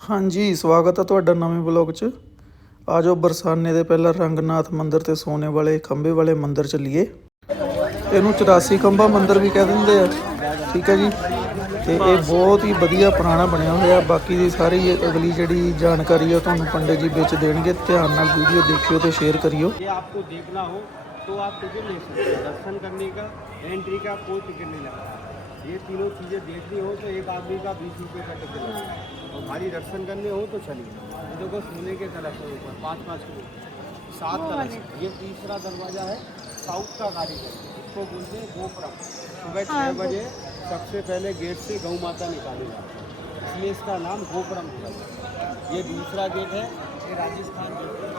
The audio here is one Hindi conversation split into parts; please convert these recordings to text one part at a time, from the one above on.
ਹਾਂਜੀ, ਸਵਾਗਤ ਹੈ ਤੁਹਾਡਾ ਨਵੇਂ ਵਲੋਗ 'ਚ। ਆ ਜਾਓ ਬਰਸਾਨੇ ਦੇ ਪਹਿਲਾਂ ਰੰਗਨਾਥ ਮੰਦਿਰ ਤੇ ਸੋਨੇ ਵਾਲੇ ਖੰਭੇ ਵਾਲੇ ਮੰਦਿਰ ਚੱਲੀਏ। ਇਹਨੂੰ 84 ਖੰਭਾ ਮੰਦਿਰ ਵੀ ਕਹਿ ਦਿੰਦੇ ਆ। ਠੀਕ ਹੈ ਜੀ। ਤੇ ਇਹ ਬਹੁਤ ਹੀ ਵਧੀਆ ਪੁਰਾਣਾ ਬਣਿਆ ਹੋਇਆ। ਬਾਕੀ ਦੀ ਸਾਰੀ ਅਗਲੀ ਜਿਹੜੀ ਜਾਣਕਾਰੀ ਆ ਤੁਹਾਨੂੰ ਪੰਡਿਤ ਜੀ ਵਿੱਚ ਦੇਣਗੇ। ਧਿਆਨ ਨਾਲ ਵੀਡੀਓ ਦੇਖਿਓ ਤੇ ਸ਼ੇਅਰ ਕਰਿਓ। ये आपको देखना हो तो आप टिकट ले सकते हैं। दर्शन करने का, एंट्री का कोई टिकट नहीं लगता। ये तीनों चीज़ें देखनी हो तो एक आदमी का 20 रुपये का टिकट लगेगा। और भारी दर्शन करने हो तो चलिए। ये देखो सोने के तरफ है ऊपर 5-5 किलो 7 तरफ से। ये तीसरा दरवाज़ा है साउथ का कारीगर, इसको बोलते हैं गोपुरम। सुबह 6 बजे सबसे पहले गेट से गौ माता निकाली जाती है, इसलिए इसका नाम गोपुरम है। ये दूसरा गेट है, ये राजस्थान गेट है।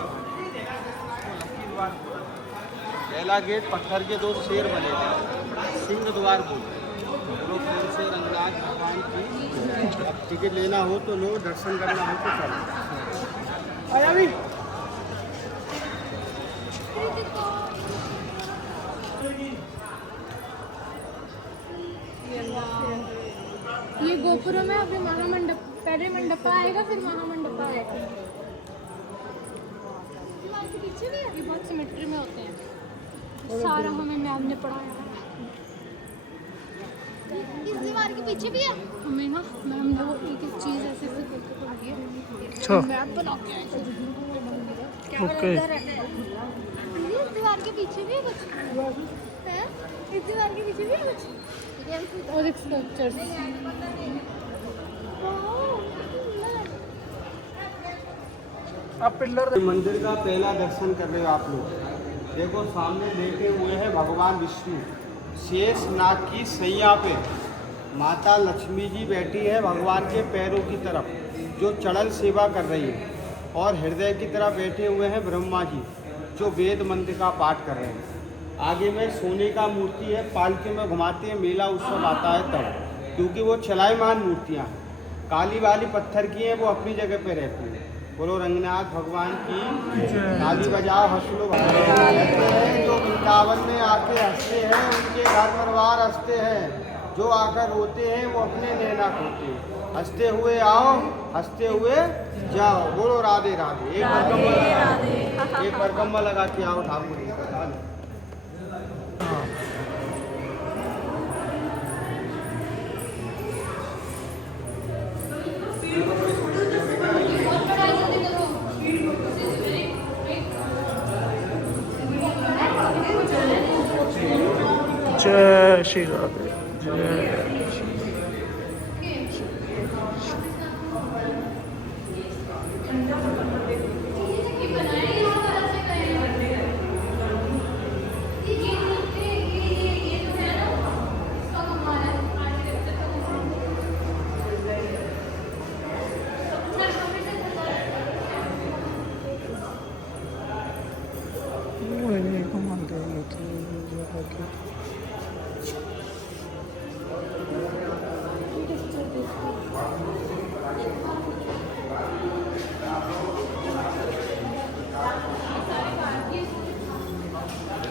पहला गेट पत्थर के 2 शेर बने थे, सिंह द्वार बोलते हैं। लोग फिर से रंगनाथ भगवान की अब टिकट लेना हो तो लो, दर्शन करना हो तो चलो। आया भी ये गोपुरम में अभी महामंडप, पहले मंडपा आएगा फिर महामंडपा आएगा। पीछे भी अभी बहुत सिमेट्री में होते हैं सारा, हमें मैम ने पढ़ाया है। इस दीवार के पीछे भी है, हमें ना मैम ने वो एक एक चीज़ ऐसे ऐसे करके पढ़ाई है। अच्छा, मैप बना के आए थे। ओके। इस दीवार के पीछे भी है कुछ है, इस दीवार के पीछे भी है कुछ और एक स्कल्पचर। मंदिर का पहला दर्शन कर रहे हो आप लोग। देखो सामने लेटे हुए हैं भगवान विष्णु, शेष नाग की सैया पे माता लक्ष्मी जी बैठी है भगवान के पैरों की तरफ, जो चढ़ल सेवा कर रही है। और हृदय की तरफ बैठे हुए हैं ब्रह्मा जी, जो वेद मंत्र का पाठ कर रहे हैं। आगे में सोने का मूर्ति है, पालकी में घुमाते हैं, मेला उत्सव आता है तब, क्योंकि वो चलायमान मूर्तियाँ हैं। काली वाली पत्थर की हैं, वो अपनी जगह पे रहती है। बोलो रंगनाथ भगवान की ताली बजाओ, हंस लो। जो वृंदावन में आके हंसते हैं उनके घर परिवार हंसते हैं, जो आकर रोते हैं वो अपने नैना खोते हैं। हंसते हुए आओ, हंसते हुए जाओ। बोलो राधे राधे। एक परकम्मा लगा के आओ ठाकुर जी। जय श्री राधे, जय।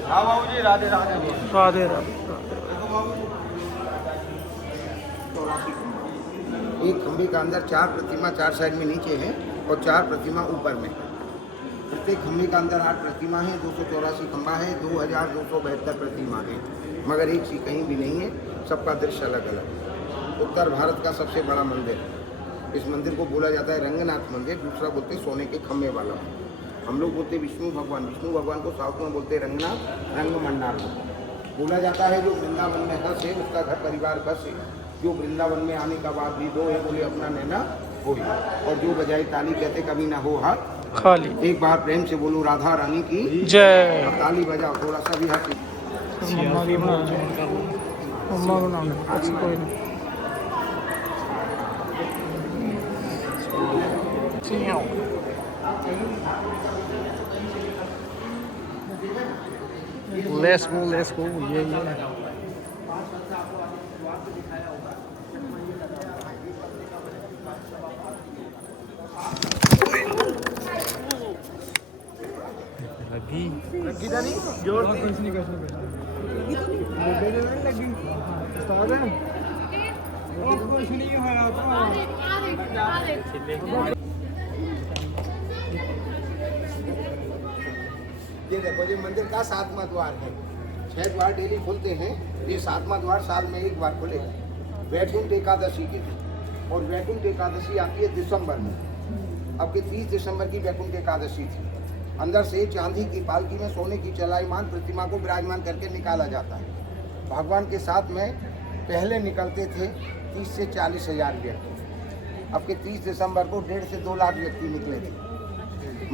हाँ बाबू जी, राधे राधे। राधे राधे। एक खंभे का अंदर 4 प्रतिमा 4 साइड में नीचे है और 4 प्रतिमा ऊपर में। प्रत्येक खंभे का अंदर 8 प्रतिमा है, 284 खंभा है, 2272 प्रतिमा है, मगर एक सी कहीं भी नहीं है, सबका दृश्य अलग अलग। उत्तर भारत का सबसे बड़ा मंदिर, इस मंदिर को बोला जाता है रंगनाथ मंदिर, दूसरा बोलते हैं सोने के खंभे वाला। हम लोग बोलते विष्णु भगवान को साउथ में बोलते रंगनाथ, रंग मंडार बोला जाता है। जो वृंदावन में हंस है उसका घर परिवार बस है, जो वृंदावन में आने का बाद भी 2 है, बोले अपना नैना हो। और जो बजाई ताली कहते कभी ना हो हाथ खाली। एक बार प्रेम से बोलो राधा रानी की जय। अब ताली बजाओ, थोड़ा सा भी हाथ। मम्मा की बना, मम्मा बनाना ऐसी कोई नहीं। Let's go, ये लगी था नहीं जोर से कुछ नहीं कर सकते लगी ये देखो ये मंदिर का 7वां द्वार है। 6 द्वार डेली खुलते हैं, ये 7वां द्वार साल में एक बार खुलेगा वैकुंठ एकादशी के दिन। और वैकुंठ एकादशी आती है दिसंबर में। अब के 30 दिसंबर की वैकुंठ एकादशी थी। अंदर से चांदी की पालकी में सोने की चलायमान प्रतिमा को विराजमान करके निकाला जाता है। भगवान के साथ में पहले निकलते थे 30 से 40 हजार व्यक्ति। अब के 30 दिसंबर को 1.5 से 2 लाख व्यक्ति निकले थे,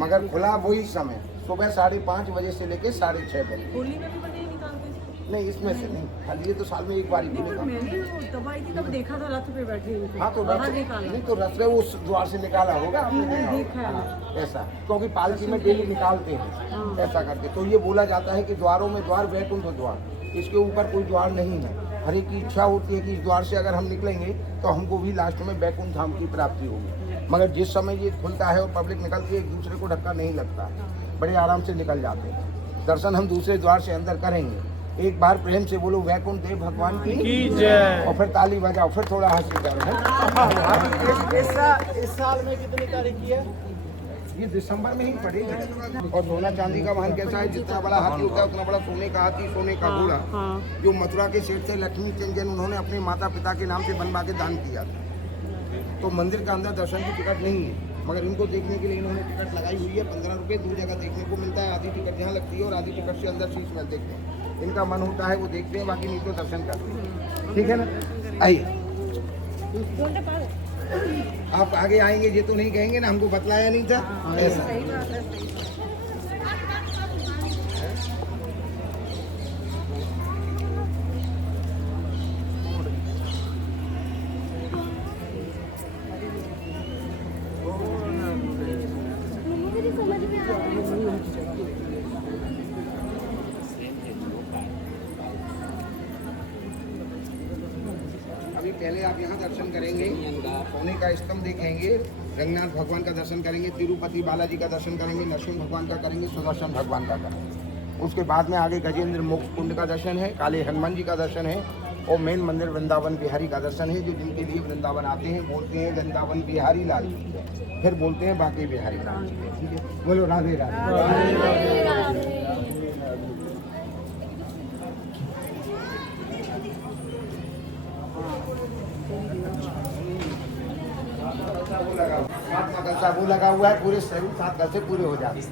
मगर खुला वही समय सुबह 5:30 बजे से लेकर 6:30 बजे। होली में भी बने निकालते थे? नहीं, इसमें से नहीं, खाली ये तो साल में एक बार ही खुलेगा। मैंने तब आई थी, तब देखा था रथ पे बैठे हुए थे। हाँ, तो बाहर रथ निकाला। नहीं तो रथ में उस द्वार से निकाला होगा, आपने देखा देखा है। होगा। ऐसा क्योंकि पालकी में डेली निकालते हैं ऐसा करके। तो ये बोला जाता है कि द्वारों में द्वार वैकुंठ द्वार, इसके ऊपर कोई द्वार नहीं है। हर एक की इच्छा होती है कि इस द्वार से अगर हम निकलेंगे तो हमको भी लास्ट में वैकुंठ धाम की प्राप्ति होगी। मगर जिस समय ये खुलता है और पब्लिक निकलती है, एक दूसरे को धक्का नहीं लगता, बड़े आराम से निकल जाते हैं। दर्शन हम दूसरे द्वार से अंदर करेंगे। एक बार प्रेम से बोलो वैकुंठ देव भगवान की जय, और फिर ताली बजाओ, फिर थोड़ा हंसी करो। इस साल में कितनी तारीख की है? ये दिसंबर में ही पड़ेगी। और सोना चांदी का वाहन कैसा है? जितना बड़ा हाथी होता है उतना बड़ा सोने का हाथी, सोने का घोड़ा। जो मथुरा के सेठ थे लक्ष्मी चंद जैन, उन्होंने अपने माता पिता के नाम से बनवा के दान किया था। तो मंदिर के अंदर दर्शन की टिकट नहीं है, मगर इनको देखने के लिए इन्होंने टिकट लगाई हुई है 15 रुपये। 2 जगह देखने को मिलता है, आधी टिकट यहाँ लगती है और आधी टिकट से अंदर शीश में देखते हैं। इनका मन होता है वो देखते हैं, बाकी नहीं तो दर्शन करते हैं। ठीक है ना? आइए, आप आगे आएंगे ये तो नहीं कहेंगे ना हमको बतलाया नहीं था ऐसा। मुझे समझ में आ रहा है। अभी पहले आप यहाँ दर्शन करेंगे, सोने का स्तंभ देखेंगे, रंगनाथ भगवान का दर्शन करेंगे, तिरुपति बालाजी का दर्शन करेंगे, नरसिंह भगवान का करेंगे, सुदर्शन भगवान का करेंगे। उसके बाद में आगे गजेंद्र मोक्ष कुंड का दर्शन है, काले हनुमान जी का दर्शन है, और मेन मंदिर वृंदावन बिहारी का दर्शन है। जो जिनके लिए वृंदावन आते हैं बोलते हैं वृंदावन बिहारी लाल, फिर बोलते हैं बाकी बिहारी लाल। ठीक है, बोलो राधे राधे। वो लगा हुआ है, पूरे शरीर 7 कल से पूरे हो जाते हैं।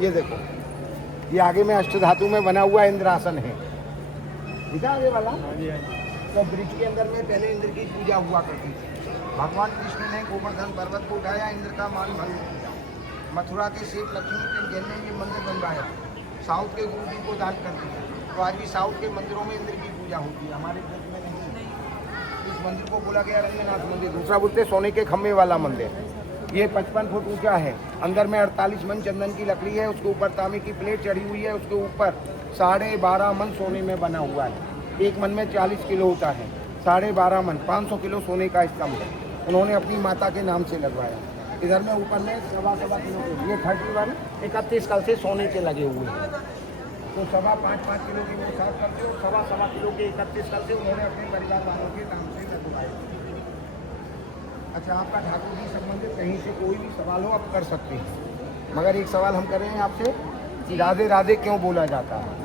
ये देखो, ये आगे में अष्टधातु में बना हुआ इंद्रासन है, दिखा आगे वाला। तो ब्रिज के अंदर में पहले इंद्र की पूजा हुआ करती थी। भगवान कृष्ण ने गोवर्धन पर्वत को उठाया, इंद्र का मान भंग किया। मथुरा के सेठ लक्ष्मी चंद जैन ने ये मंदिर बनवाया, साउथ के गुरु जी को दान कर दिया। तो आज भी साउथ के मंदिरों में इंद्र की पूजा होती है, हमारे ब्रज में नहीं। इस मंदिर को बोला गया रंगनाथ मंदिर। दूसरा बोलते सोने के खम्भे वाला मंदिर। ये 55 फुट ऊंचा है, अंदर में 48 मन चंदन की लकड़ी है, उसके ऊपर तांबे की प्लेट चढ़ी हुई है, उसके ऊपर 12.5 मन सोने में बना हुआ है। एक मन में 40 किलो होता है, 12.5 मन 500 किलो सोने का स्तंभ है। उन्होंने अपनी माता के नाम से लगवाया। इधर में ऊपर में 1.25 किलो के, ये 31 31 कल से सोने के लगे हुए हैं। तो 5.5 किलो के वो साफ करते हो, 1.25 किलो के 31 कल से उन्होंने अपने परिवार वालों के नाम से लगवाए। अच्छा, आपका ठाकुर जी संबंधित कहीं से कोई भी सवाल हो आप कर सकते हैं, मगर एक सवाल हम कर रहे हैं आपसे कि राधे राधे क्यों बोला जाता है?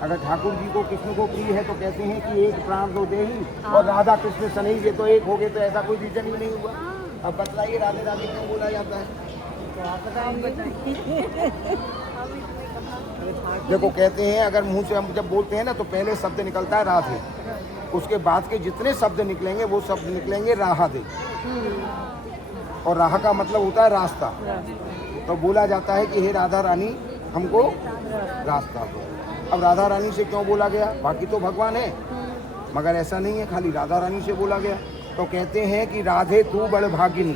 अगर ठाकुर जी को कृष्ण को प्रिय है तो कहते हैं कि एक प्राण दो देही, और राधा कृष्ण सनी ये तो एक हो गए, तो ऐसा कोई रीजन ही नहीं हुआ। अब बताइए राधे राधे क्यों बोला जाता है? देखो, कहते हैं अगर मुंह से हम जब बोलते हैं ना तो पहले शब्द निकलता है राधे, उसके बाद के जितने शब्द निकलेंगे वो शब्द निकलेंगे राधे। और राह का मतलब होता है रास्ता। तो बोला जाता है कि हे राधा रानी हमको रास्ता दो। अब राधा रानी से क्यों बोला गया? बाकी तो भगवान है, मगर ऐसा नहीं है खाली राधा रानी से बोला गया। तो कहते हैं कि राधे तू बड़ भागिन,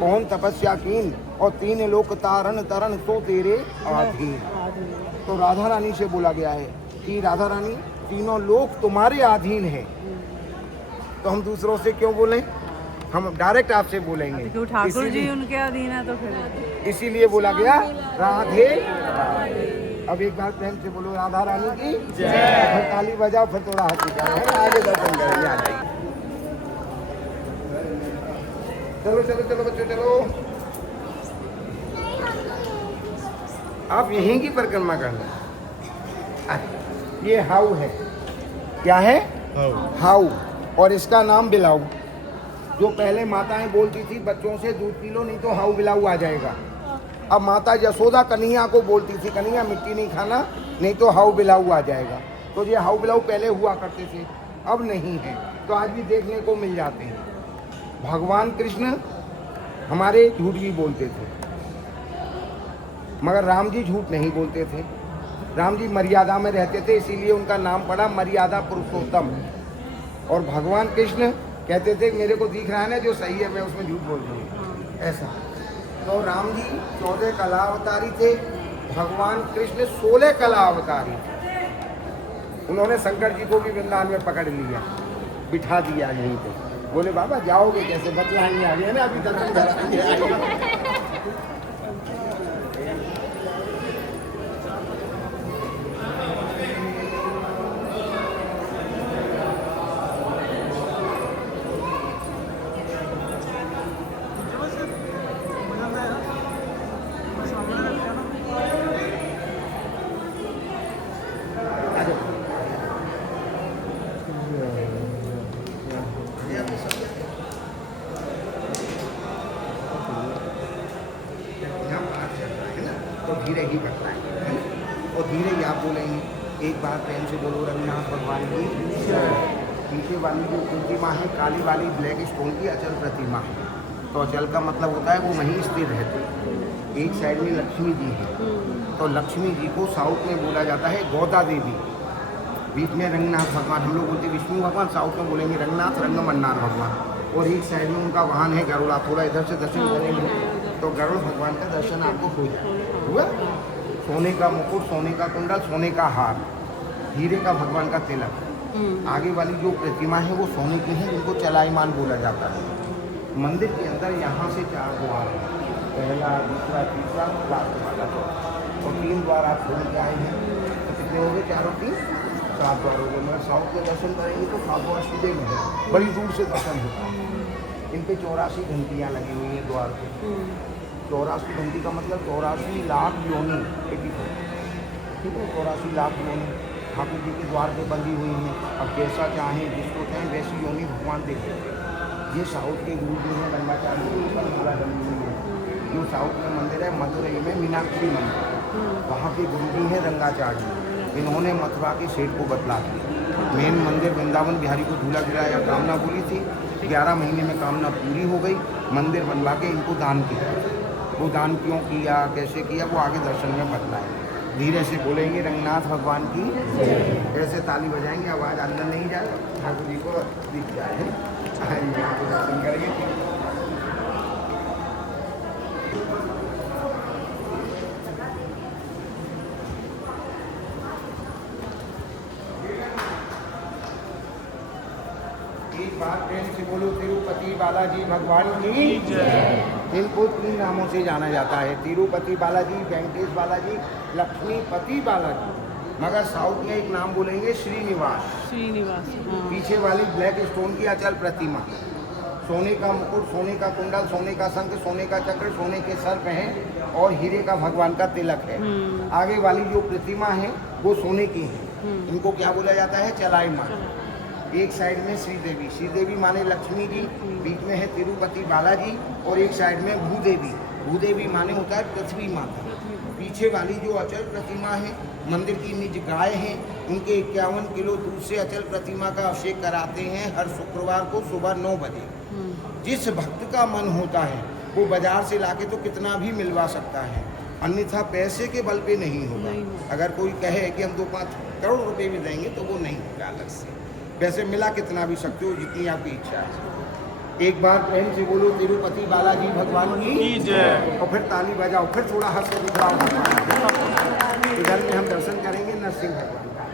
कौन तपस्या कीन, और 3 लोक तारण तरन सो तेरे आधीन। तो राधा रानी से बोला गया है कि राधा रानी तीनों लोग तुम्हारे अधीन हैं, तो हम दूसरों से क्यों बोलें, हम डायरेक्ट आपसे बोलेंगे। क्यों ठाकुर जी इसीलिए- उनके अधीन है तो फिर इसीलिए बोला गया राधे। अब एक बार प्रेम से बोलो राधा रानी की जय। फिर ताली बजाओ, फिर थोड़ा हाथ उठाओ, आगे दर्शन करेंगे। आ जाइए, चलो चलो चलो बच्चों चलो। आप यहीं की परिक्रमा करना। ये हाउ है, क्या है हाउ, और इसका नाम बिलाऊ। जो पहले माताएं बोलती थी बच्चों से दूध पी लो नहीं तो हाउ बिलाऊ आ जाएगा। अब माता यशोदा कन्हैया को बोलती थी कन्हैया मिट्टी नहीं खाना नहीं तो हाउ बिलाऊ आ जाएगा। तो ये हाउ बिलाऊ पहले हुआ करते थे, अब नहीं है। तो आज भी देखने को मिल जाते हैं। भगवान कृष्ण हमारे झूठ भी बोलते थे, मगर राम जी झूठ नहीं बोलते थे। राम जी मर्यादा में रहते थे, इसीलिए उनका नाम पड़ा मर्यादा पुरुषोत्तम। और भगवान कृष्ण कहते थे मेरे को दिख रहा है ना जो सही है मैं उसमें झूठ बोल रही हूँ, ऐसा। तो राम जी 14 कला अवतारी थे, भगवान कृष्ण 16 कला अवतारी थे। उन्होंने शंकर जी को भी वृंदावन में पकड़ लिया, बिठा दिया यहीं पे। बोले बाबा जाओगे कैसे, बतलाएंगे आगे ना, अभी दर्शन कराएंगे। तो धीरे ही बतलाएंगे, है ना? और धीरे ही आप बोलेंगे। एक बार प्रेम से बोलो रघुनाथ भगवान की जय। पीछे वाली जो प्रतिमा है काली वाली ब्लैक स्टोन की अचल प्रतिमा है। तो अचल का मतलब होता है वो वहीं स्थिर रहती। एक साइड में लक्ष्मी जी है, तो लक्ष्मी जी को साउथ में बोला जाता है गोदा देवी, बीच में रंगनाथ भगवान, हम लोग बोलते हैं विष्णु भगवान, साउथ में बोलेंगे रंगनाथ रंगमन्नार भगवान। और एक साइड में उनका वाहन है गरुड़ा। थोड़ा इधर से दर्शन करेंगे तो गरुड़ भगवान का दर्शन आपको हो जाए। हुआ? सोने का मुकुट, सोने का कुंडल, सोने का हार, हीरे का भगवान का तिलक। आगे वाली जो प्रतिमा है वो सोने की है, जिनको चलाईमान बोला जाता है। मंदिर के अंदर यहाँ से 4 द्वार हैं, पहला दूसरा तीसरा लास्ट वाला चौथा, और 3 द्वार आप छोड़ के आए हैं। तो कितने हो गए, 4 और 3 7 द्वार हो गए। मगर साउथ के दर्शन करेंगे तो 7 द्वार सीधे में है, बड़ी दूर से दर्शन होता है। इन पे 84 घंटियाँ लगी हुई हैं द्वार पे। 84 घंटी का मतलब 84 लाख योनि, ठीक है, 84 लाख योनि ठाकुर जी के द्वार पे बंधी हुई हैं। अब जैसा चाहें जिसको चाहें वैसी योनि भगवान देते हैं। ये साउथ के गुरु जी हैं रंगाचार्य जी, ऊपर पूरा बनी हुई है। जो साउथ में मंदिर है मथुरई में मीनाक्षी मंदिर, वहाँ के गुरु जी हैं रंगाचार्य। इन्होंने मथुरा के सेठ को बतला दिया। मेन मंदिर वृंदावन बिहारी को झूला गिराया, कामना बोली थी, 11 महीने में कामना पूरी हो गई। मंदिर बनवा के इनको दान किया। वो दान क्यों किया, कैसे किया, वो आगे दर्शन में बतलाएंगे। धीरे से बोलेंगे रंगनाथ भगवान की, ऐसे ताली बजाएंगे, आवाज़ अंदर नहीं जाए, ठाकुर जी को दिख जाए। यहाँ पे दर्शन करेंगे। एक बार प्रेम से बोलो तिरुपति बालाजी भगवान की जय। इनको 3 नामों से जाना जाता है, तिरुपति बालाजी, वेंकटेश बालाजी, लक्ष्मीपति बालाजी। मगर साउथ में एक नाम बोलेंगे श्रीनिवास। श्रीनिवास, हाँ। पीछे वाली ब्लैक स्टोन की अचल प्रतिमा, सोने का मुकुट, सोने का कुंडल, सोने का शंख, सोने का चक्र, सोने के सर्प हैं और हीरे का भगवान का तिलक है। आगे वाली जो प्रतिमा है वो सोने की है। इनको क्या बोला जाता है, चलाईमान। एक साइड में श्रीदेवी, श्रीदेवी माने लक्ष्मी जी, बीच में है तिरुपति बालाजी, और एक साइड में भूदेवी, भूदेवी माने होता है पृथ्वी माता। पीछे वाली जो अचल प्रतिमा है मंदिर की निज गाय हैं, उनके 51 किलो दूध से अचल प्रतिमा का अभिषेक कराते हैं हर शुक्रवार को सुबह 9 बजे। जिस भक्त का मन होता है वो बाजार से लाके तो कितना भी मिलवा सकता है, अन्यथा पैसे के बल पे नहीं होगा। अगर कोई कहे कि हम 2-5 करोड़ रुपए भी देंगे तो वो नहीं होगा अलग से। वैसे मिला कितना भी सकते हो जितनी आपकी इच्छा है। एक बार प्रेम से बोलो तिरुपति बालाजी भगवान की जय, और फिर ताली बजाओ, फिर थोड़ा हंस के दिखाओ भगवान। इधर में हम दर्शन करेंगे नरसिंह भगवान का।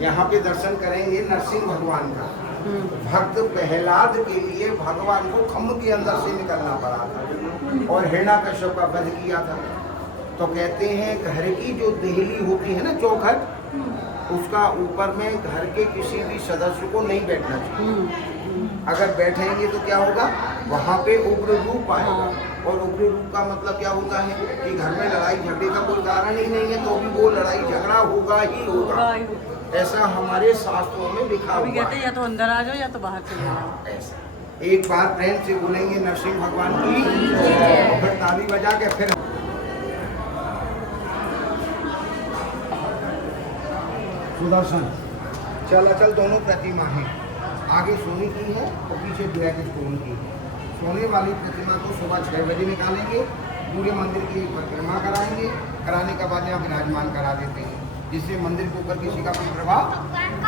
यहाँ पे दर्शन करेंगे नरसिंह भगवान का। भक्त प्रहलाद के लिए भगवान को खम्भ के अंदर से निकलना पड़ा था और हिरण्याकश्यप का वध किया था। तो कहते हैं घर की जो देहली होती है ना, चौखट, उसका ऊपर में घर के किसी भी सदस्य को नहीं बैठना चाहिए। अगर बैठेंगे तो क्या होगा, वहाँ पे उग्र रूप आएगा। और उग्र रूप का मतलब क्या होता है कि घर में लड़ाई झगड़े का कोई कारण ही नहीं है, तो भी वो लड़ाई झगड़ा होगा ही होगा। ऐसा हमारे शास्त्रों में लिखा हुआ है। या तो अंदर आ जाओ या तो बाहर चले जाओ। ऐसा एक बार प्रेम से बोलेंगे नरसिंह भगवान की, और फिर ताली बजा के फिर सुदर्शन चलाचल दोनों प्रतिमा हैं। आगे सोने की है और पीछे ब्लैक स्टोन की है। सोने वाली प्रतिमा को सुबह 6 बजे निकालेंगे, पूरे मंदिर की परिक्रमा कराएंगे, कराने के बाद यहाँ विराजमान करा देते हैं, जिससे मंदिर के ऊपर किसी का कोई प्रभाव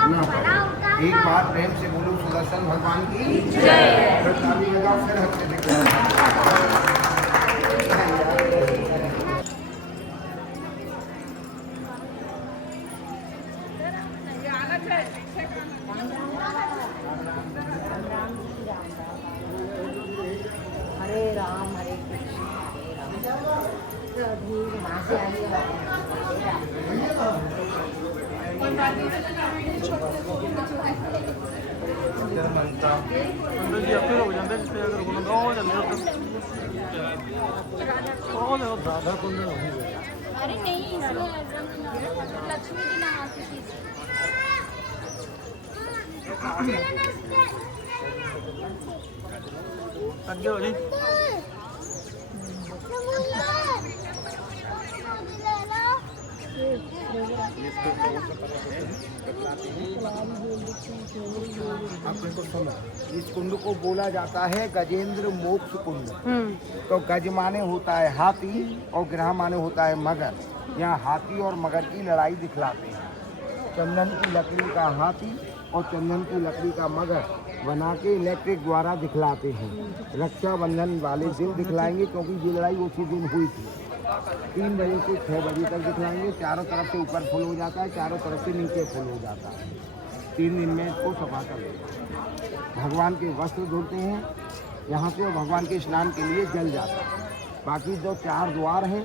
न पड़े। एक बार प्रेम से बोलो सुदर्शन भगवान की जय। फिर ताली बजाओ, फिर हफ्ते से हरे राम हरे कृष्ण हरे अरे नहीं, इसमें लक्ष्मी जी नहाती थी। ਅੱਗੇ ਹੋ ਜੀ। आपने सुना, इस कुंड को बोला जाता है गजेंद्र मोक्ष कुंड। तो गज माने होता है हाथी और ग्रह माने होता है मगर। यहाँ हाथी और मगर की लड़ाई दिखलाते हैं। चंदन की लकड़ी का हाथी और चंदन की लकड़ी का मगर बना के इलेक्ट्रिक द्वारा दिखलाते हैं। रक्षाबंधन वाले दिन दिखलाएंगे, क्योंकि ये लड़ाई उसी दिन हुई थी। 3 बजे से 6 बजे तक दिखलाएंगे। चारों तरफ से ऊपर फुल हो जाता है, चारों तरफ से नीचे फुल हो जाता है। 3 दिन में इसको सफा कर लेते। भगवान के वस्त्र धोते हैं यहाँ से, और भगवान के स्नान के लिए जल जाता है। बाकी जो 4 द्वार हैं,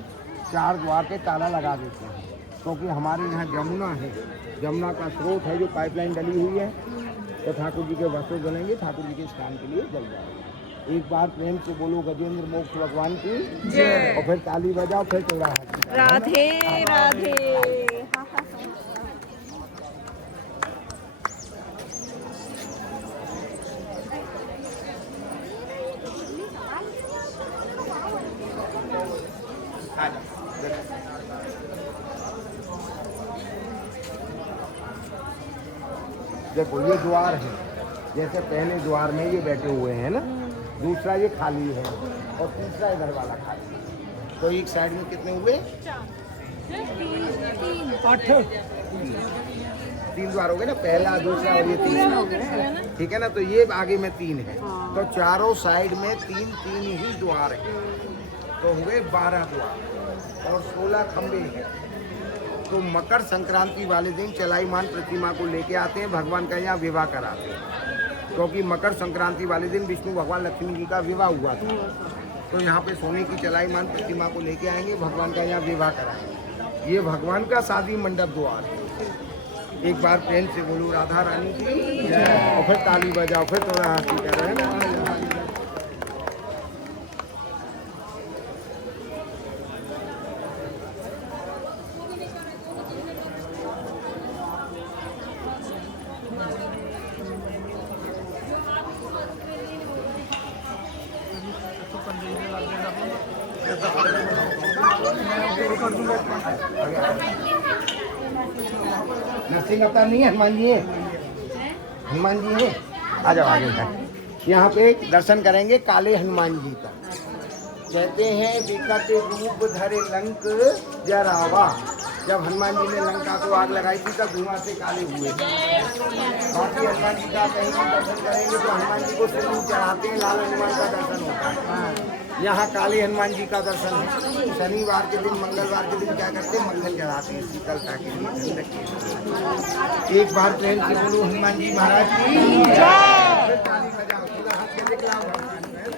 4 द्वार पे ताला लगा देते हैं, क्योंकि हमारे यहाँ जमुना है, जमुना का स्रोत है जो पाइपलाइन डली हुई है। तो ठाकुर जी के वस्त्र धुलेंगे, ठाकुर जी के स्नान के लिए जल जाएंगे। एक बार प्रेम से बोलो गजेंद्र मोक्ष भगवान की जय, और फिर ताली बजाओ, फिर चौड़ा हाथ। राधे राधे। देखो ये द्वार है, जैसे पहले द्वार में ये बैठे हुए हैं ना, दूसरा ये खाली है और तीसरा इधर वाला खाली है। तो एक साइड में कितने हुए? 3 द्वार हो गए ना, पहला दूसरा और ये तीसरा, ठीक है ना। तो ये आगे में 3 है, तो चारों साइड में 3 ही द्वार है। तो हुए 12 द्वार और 16 खंबे हैं। तो मकर संक्रांति वाले दिन चलाईमान प्रतिमा को लेके आते हैं, भगवान का यहाँ विवाह कराते हैं, क्योंकि मकर संक्रांति वाले दिन विष्णु भगवान लक्ष्मी जी का विवाह हुआ था। तो यहाँ पे सोने की चलाईमान प्रतिमा को लेके आएंगे, भगवान का यहाँ विवाह कराएंगे। ये भगवान का शादी मंडप द्वार है। एक बार प्रेम से बोलो राधा रानी की और फिर ताली बजाओ, फिर थोड़ा हाथी कर रहे हैं ना। नरसिंह अवतार नहीं है, हनुमान जी है, हनुमान जी है। आ जाओ आगे तक। यहाँ पे दर्शन करेंगे काले हनुमान जी का। कहते हैं विकट रूप धरे लंक जरावा। जब हनुमान जी ने लंका को आग लगाई थी तब धुआं से काले हुए। बाकी हनुमान जी का कहीं भी दर्शन करेंगे तो हनुमान जी को सिंदूर चढ़ाते हैं, लाल हनुमान का दर्शन होता है। यहाँ काले हनुमान जी का दर्शन है। शनिवार के दिन, मंगलवार के दिन क्या करते हैं, मंगल चढ़ाते हैं शीतलता के लिए, ठंडक के लिए। एक बार प्रेम से बोलो हनुमान जी महाराज की जय। फिर ताली बजाओ, पूरा हाथ के दिखलाओ भगवान को, है ना?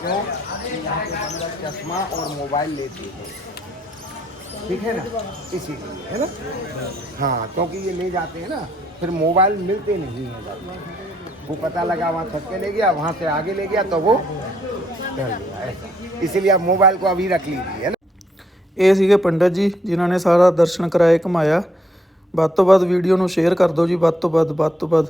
क्यों? यहाँ के अंदर चश्मा और मोबाइल लेते हैं, ठीक है ना, इसीलिए, है ना। हाँ, क्योंकि ये ले जाते हैं ना, फिर मोबाइल मिलते नहीं हैं घर में। वो पता लगा वहाँ थक के ले गया, वहाँ से आगे ले गया तो वो डर गया, ऐसा। इसीलिए आप मोबाइल को अभी रख लीजिए, है ना। ਇਹ ਸੀਗੇ ਪੰਡਤ ਜੀ ਜਿਨ੍ਹਾਂ ਨੇ ਸਾਰਾ ਦਰਸ਼ਨ ਕਰਾਏ ਘੁਮਾਇਆ। ਵੱਧ ਤੋਂ ਵੱਧ ਵੀਡੀਓ ਨੂੰ ਸ਼ੇਅਰ ਕਰ ਦਿਓ ਜੀ, ਵੱਧ ਤੋਂ ਵੱਧ।